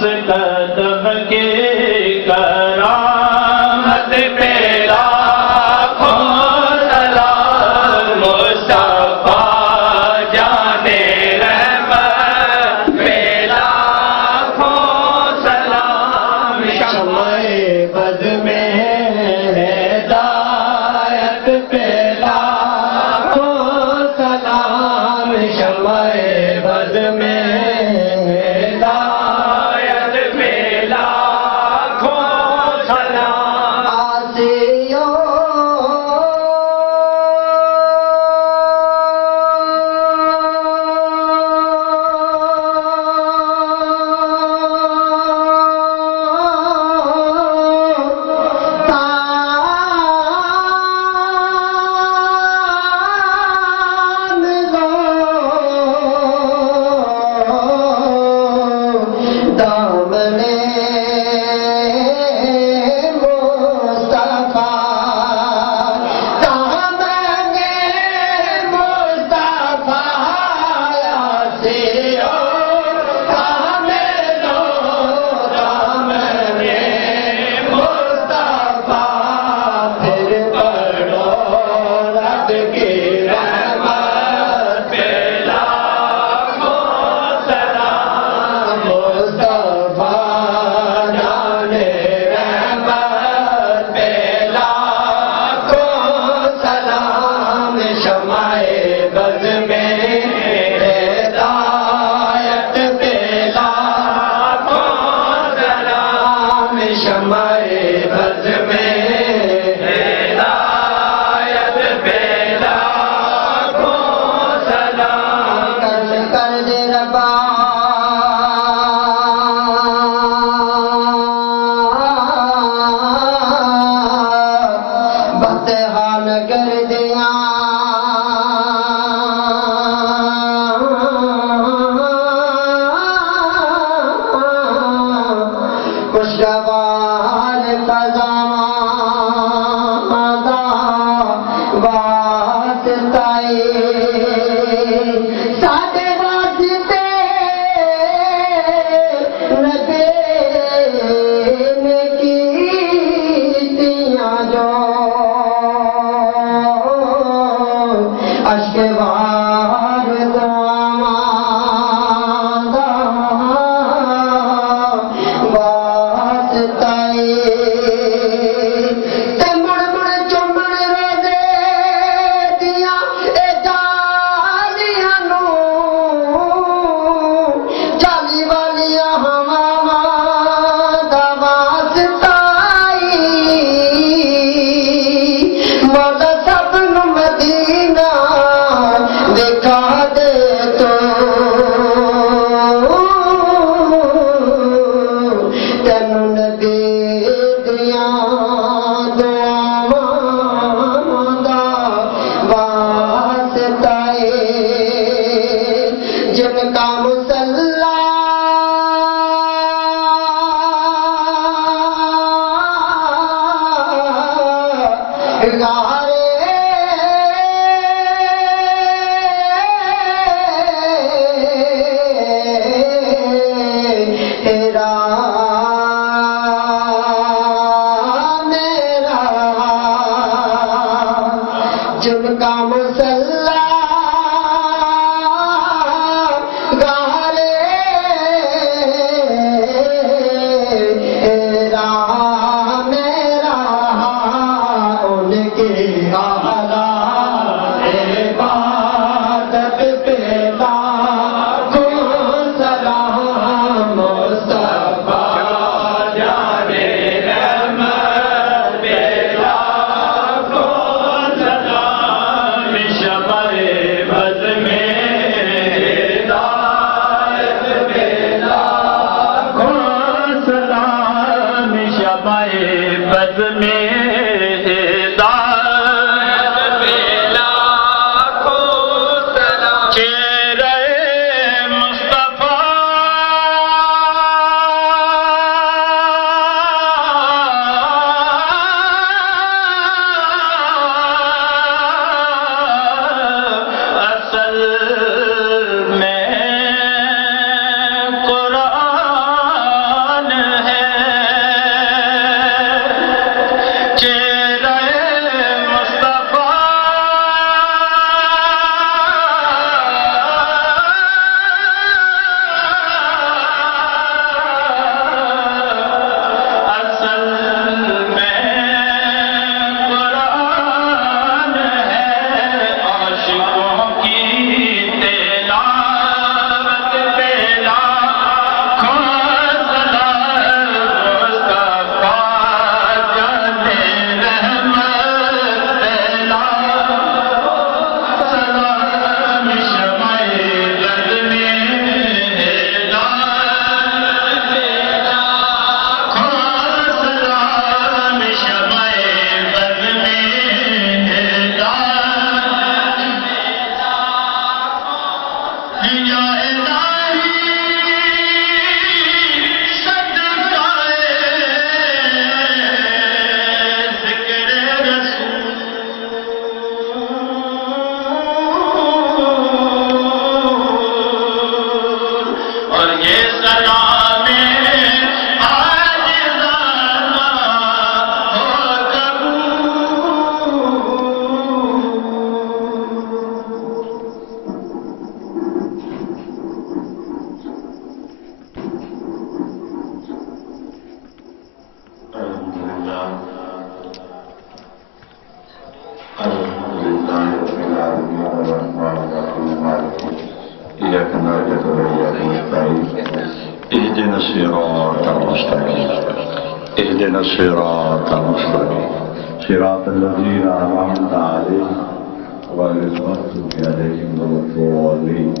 قدم کی کرامت پہ لاکھوں سلام مصطفیٰ جانے رحمت پہ لاکھوں سلام شمع بد میں ہدایت پہ لاکھوں سلام شمع بد میں ہدایت پہ لاکھوں اور یہ سلام عاجزانہ ہو اهدنا الصراط المستقيم اهدنا الصراط المستقيم صراط الذين أنعمت عليهم غير المغضوب عليهم ولا الضالين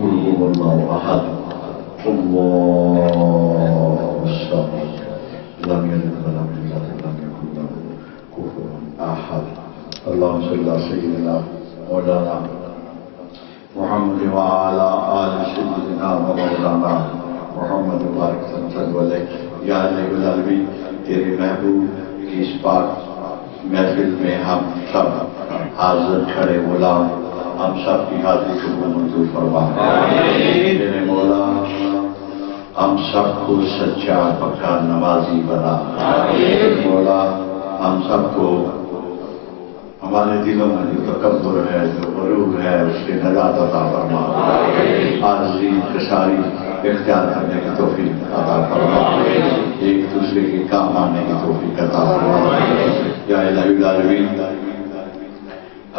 قل هو الله أحد الله الصمد لم يلد ولم يولد ولم يكن له كفوا أحد اللهم صل على سيدنا مولانا محمد وعلى آل سيدنا ومولانا محمد بارک صلی علیہ یا علیہ العالمی تیرے محبوب کی اس پاک محفل میں ہم سب حاضر کھڑے غلام ہم سب کی حاضری کو منظور فرما تیرے مولا ہم سب کو سچا پکا نمازی بنا مولا ہم سب کو ہمارے دلوں میں جو تکبر ہے جو غرور ہے اس سے نجات عطا فرما عاجزی انکساری اختیار کرنے کی توفیق عطا فرما ایک دوسرے کے کام آنے کی توفیق عطا فرما یا الہی العالمین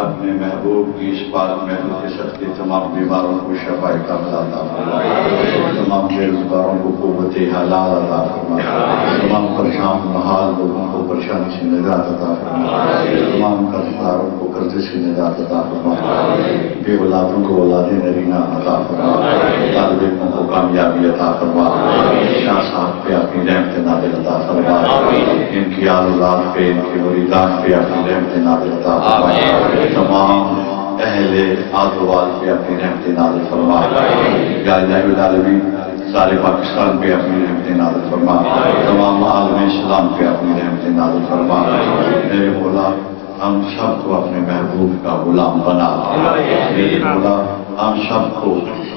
اپنے محبوب کی اس پاک محبوب کے صدقے تمام بیماروں کو شفا کاملہ عطا فرما تمام بے روزگاروں کو قوت حلال عطا فرما تمام پریشان محال لوگوں کو پریشانی سے نجات عطا فرما تمام قرضداروں کو قرضے سے نجات عطا فرما بے اولادوں کو اولاد نرینہ عطا فرما طالب علموں کو کامیابی عطا فرما شاہ صاحب پہ اپنی رحمت نازل عطا فرما ان کی آل اولاد پہ ان کے مریدان پہ اپنی رحمت نازل عطا فرما تمام اہل آدوال پہ اپنی رحمت نازل فرما یا الہی العالمین سارے پاکستان پہ اپنی رحمت نازل فرما تمام عالم اسلام پہ اپنی رحمت نازل فرما میرے مولا ہم سب کو اپنے محبوب کا غلام بنا میرے مولا ہم سب کو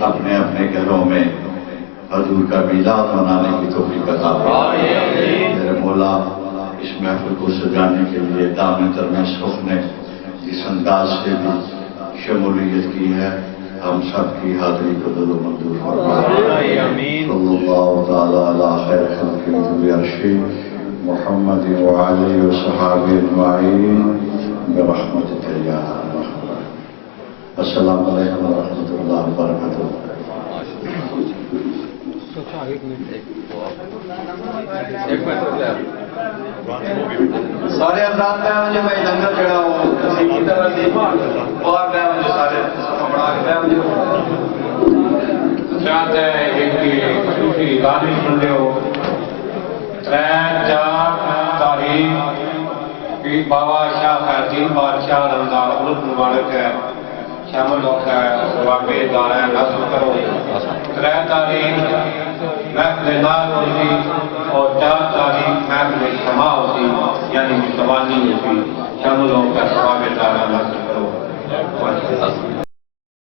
اپنے اپنے گھروں میں حضور کا میلاد منانے کی توفیق عطا فرما میرے مولا اس محفل کو سجانے کے لیے دامن ترمیں صف نے جس انداز سے بھی شمولیت کی ہے ہم سب کی حاضری کو دل و منظور فرما صلی اللہ تعالی علی خیر خلق العرش محمد وعلی وصحابہ اجمعین برحمتک یا ارحم السلام علیکم ورحمۃ اللہ وبرکاتہ سارے افراد پہ مجھے بھائی لنگر جڑا ہو تسیم کی طرح دی اور پہ مجھے سارے بڑا کے پہ مجھے چاہتے ہیں ایک کی خصوصی غالب سن لے ہو 3-4 تاریخ کی بابا شاہ خیردین بادشاہ رضا عرض مبارک ہے شامل ہوتا ہے واقعی دارہ نصب کرو 3 تاریخ محفل ناز ہوتی اور 4 تاریخ محفل اجتماع ہوتی یعنی متوانی ہوتی شامل ہوتا ہے واقعی دارہ نصب کرو